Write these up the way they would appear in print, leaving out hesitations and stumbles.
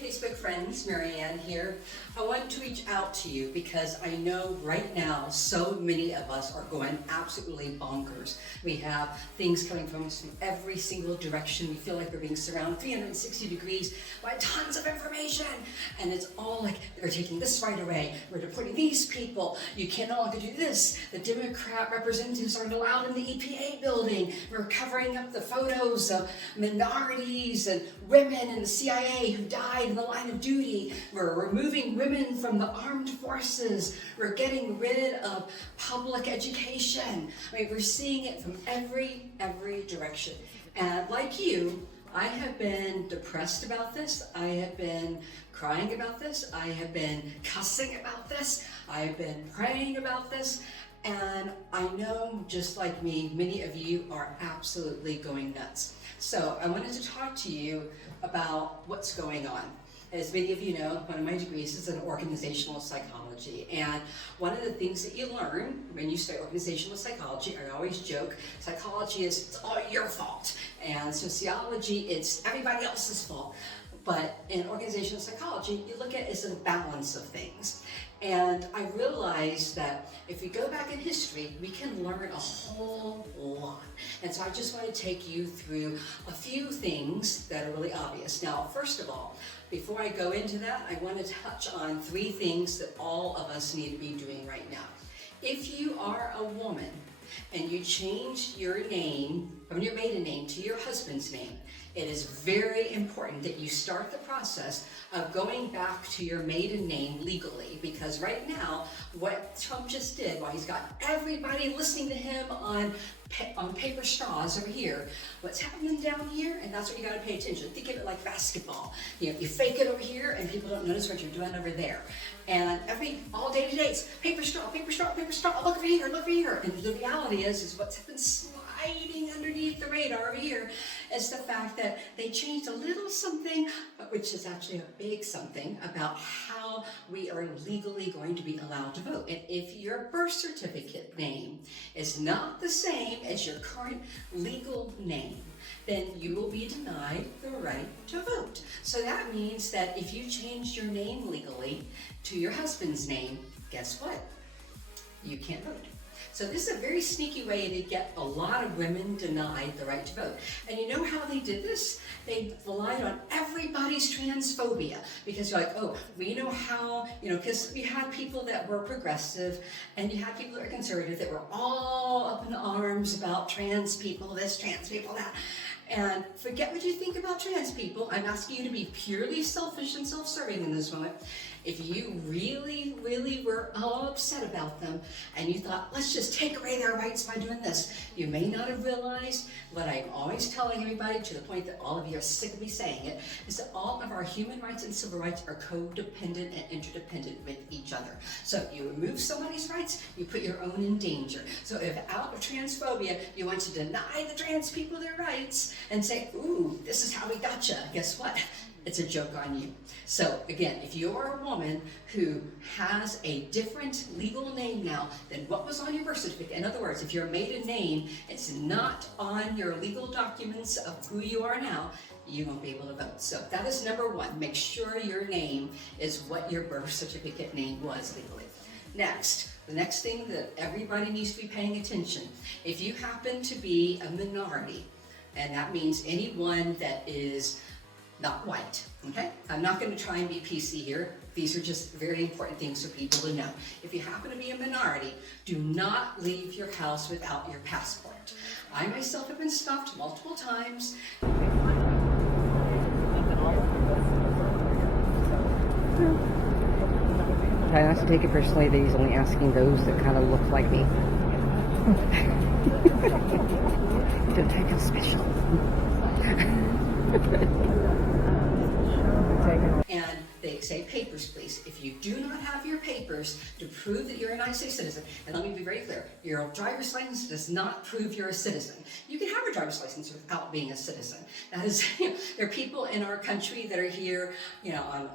Facebook friends, Marianne here. I want to reach out to you because I know right now so many of us are going absolutely bonkers. We have things coming from us from every single direction. We feel like we're being surrounded 360 degrees by tons of information. And it's all like, they're taking this right away. We're deporting these people. You can no longer do this. The Democrat representatives aren't allowed in the EPA building. We're covering up the photos of minorities and women in the CIA who died in the line of duty. We're removing women from the armed forces. We're getting rid of public education. I mean, we're seeing it from every direction. And like you, I have been depressed about this. I have been crying about this. I have been cussing about this. I have been praying about this. And I know, just like me, many of you are absolutely going nuts. So I wanted to talk to you about what's going on. As many of you know, one of my degrees is in organizational psychology. And one of the things that you learn when you study organizational psychology, I always joke, psychology is it's all your fault. And sociology, it's everybody else's fault. But in organizational psychology, you look at it as a balance of things. And I realized that if we go back in history, we can learn a whole lot. And so I just want to take you through a few things that are really obvious. Now, first of all, before I go into that, I want to touch on three things that all of us need to be doing right now. If you are a woman and you change your name from your maiden name to your husband's name, it is very important that you start the process of going back to your maiden name legally, because right now, what Trump just did, while he's got everybody listening to him on paper straws over here, what's happening down here, and that's what you got to pay attention. Think of it like basketball. You fake it over here, and people don't notice what you're doing over there. And all day today, it's paper straw, paper straw, paper straw. Look over here, look over here. And the reality is what's been sliding underneath the radar over here is the fact that they changed a little something, which is actually a big something, about how we are legally going to be allowed to vote. And if your birth certificate name is not the same as your current legal name, then you will be denied the right to vote. So that means that if you change your name legally to your husband's name, guess what? You can't vote. So this is a very sneaky way to get a lot of women denied the right to vote. And you know how they did this? They relied on everybody's transphobia, because you're like, oh, we know how, because we had people that were progressive and you had people that were conservative that were all up in arms about trans people, this, trans people, that. And forget what you think about trans people. I'm asking you to be purely selfish and self-serving in this moment. If you really, really were all upset about them and you thought, let's just take away their rights by doing this, you may not have realized what I'm always telling everybody, to the point that all of you are sick of me saying it, is that all of our human rights and civil rights are codependent and interdependent with each other. So you remove somebody's rights, you put your own in danger. So if out of transphobia, you want to deny the trans people their rights and say, ooh, this is how we gotcha, guess what? It's a joke on you. So again, if you're a woman who has a different legal name now than what was on your birth certificate, in other words, if your maiden name, it's not on your legal documents of who you are now, you won't be able to vote. So that is number one. Make sure your name is what your birth certificate name was legally. Next, the next thing that everybody needs to be paying attention, if you happen to be a minority, and that means anyone that is not white, okay? I'm not going to try and be PC here. These are just very important things for people to know. If you happen to be a minority, do not leave your house without your passport. I myself have been stopped multiple times. Try not to take it personally that he's only asking those that kind of look like me. Don't take it special. And they say papers, please. If you do not have your papers to prove that you're a United States citizen, and let me be very clear, your driver's license does not prove you're a citizen. You can have a driver's license without being a citizen. That is, there are people in our country that are here, on,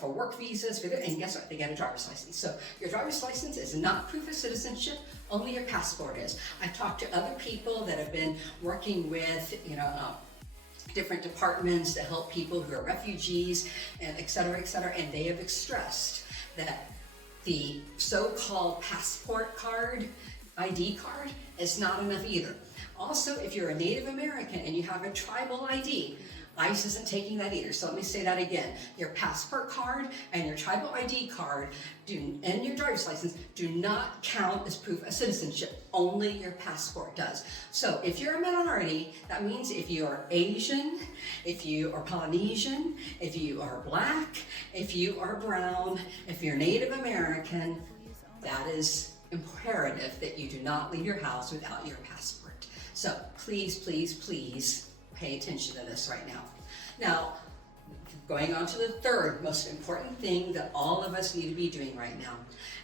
for work visas, and guess what? They get a driver's license. So your driver's license is not proof of citizenship. Only your passport is. I've talked to other people that have been working with, different departments to help people who are refugees, and et cetera, and they have expressed that the so-called passport card, ID card, is not enough either. Also, if you're a Native American and you have a tribal ID, ICE isn't taking that either. So let me say that again. Your passport card and your tribal ID card and your driver's license do not count as proof of citizenship. Only your passport does. So if you're a minority, that means if you are Asian, if you are Polynesian, if you are Black, if you are brown, if you're Native American, that is imperative that you do not leave your house without your passport. So please, please, please pay attention to this right now. Now, going on to the third most important thing that all of us need to be doing right now,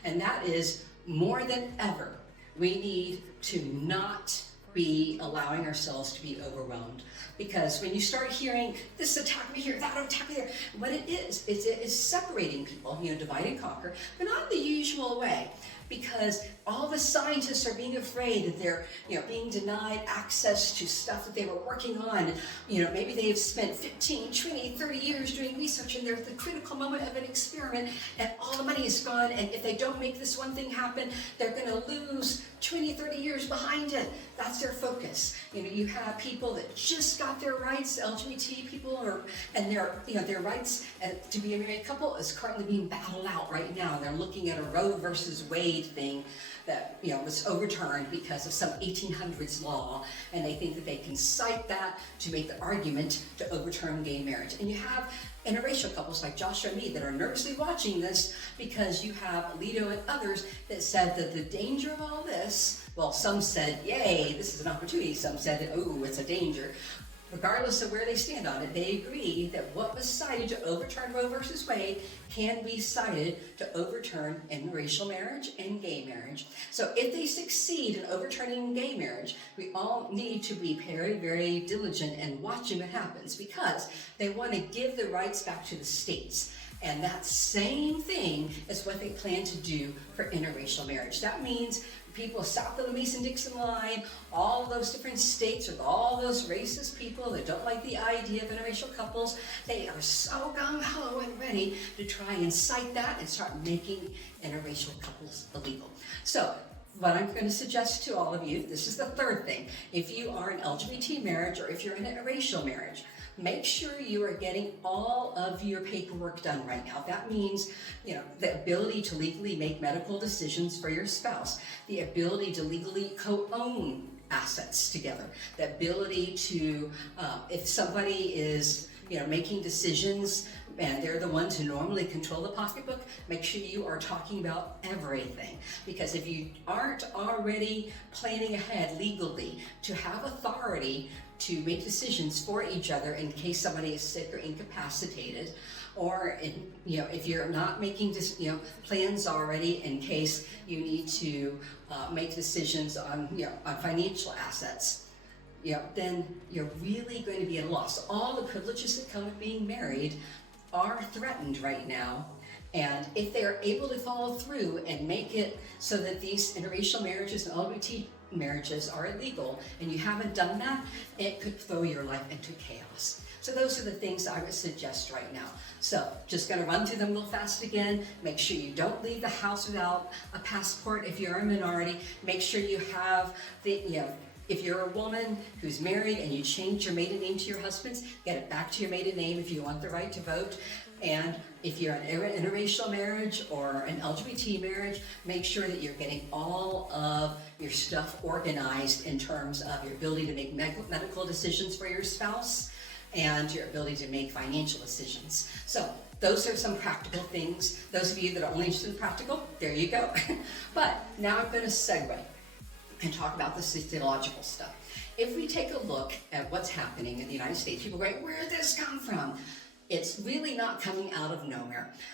and that is more than ever, we need to not be allowing ourselves to be overwhelmed. Because when you start hearing this attack me here, that attack me there, what it is separating people, divide and conquer, but not the usual way. Because all the scientists are being afraid that they're, being denied access to stuff that they were working on. Maybe they've spent 15, 20, 30 years doing research and they're at the critical moment of an experiment and all the money is gone, and if they don't make this one thing happen, they're going to lose 20, 30 years behind it. That's their focus. You have people that just got their rights, LGBT people, and their rights to be a married couple is currently being battled out right now. They're looking at a Roe versus Wade thing that was overturned because of some 1800s law, and they think that they can cite that to make the argument to overturn gay marriage. And you have interracial couples like Joshua and me that are nervously watching this because you have Alito and others that said that the danger of all this, well, some said, yay, this is an opportunity. Some said that, oh, it's a danger. Regardless of where they stand on it, they agree that what was cited to overturn Roe versus Wade can be cited to overturn interracial marriage and gay marriage. So if they succeed in overturning gay marriage, we all need to be very, very diligent in watching what happens, because they want to give the rights back to the states. And that same thing is what they plan to do for interracial marriage. That means people south of the Mason-Dixon line, all those different states with all those racist people that don't like the idea of interracial couples, they are so gung-ho and ready to try and cite that and start making interracial couples illegal. So what I'm going to suggest to all of you, this is the third thing. If you are an LGBT marriage or if you're in an interracial marriage, make sure you are getting all of your paperwork done right now. That means, the ability to legally make medical decisions for your spouse, the ability to legally co-own assets together, the ability to, if somebody is, making decisions and they're the ones who normally control the pocketbook, make sure you are talking about everything. Because if you aren't already planning ahead legally to have authority to make decisions for each other in case somebody is sick or incapacitated, or if you're not making plans already in case you need to make decisions on on financial assets, then you're really going to be at a loss. All the privileges that come with being married are threatened right now. And if they're able to follow through and make it so that these interracial marriages and LGBT marriages are illegal, and you haven't done that, it could throw your life into chaos. So those are the things I would suggest right now. So just going to run through them real fast again. Make sure you don't leave the house without a passport if you're a minority. Make sure you have if you're a woman who's married and you change your maiden name to your husband's, get it back to your maiden name if you want the right to vote. And if you're an interracial marriage or an LGBT marriage, make sure that you're getting all of your stuff organized in terms of your ability to make medical decisions for your spouse and your ability to make financial decisions. So those are some practical things. Those of you that are only interested in practical, there you go. But now I'm going to segue and talk about the sociological stuff. If we take a look at what's happening in the United States, people are going, where did this come from? It's really not coming out of nowhere.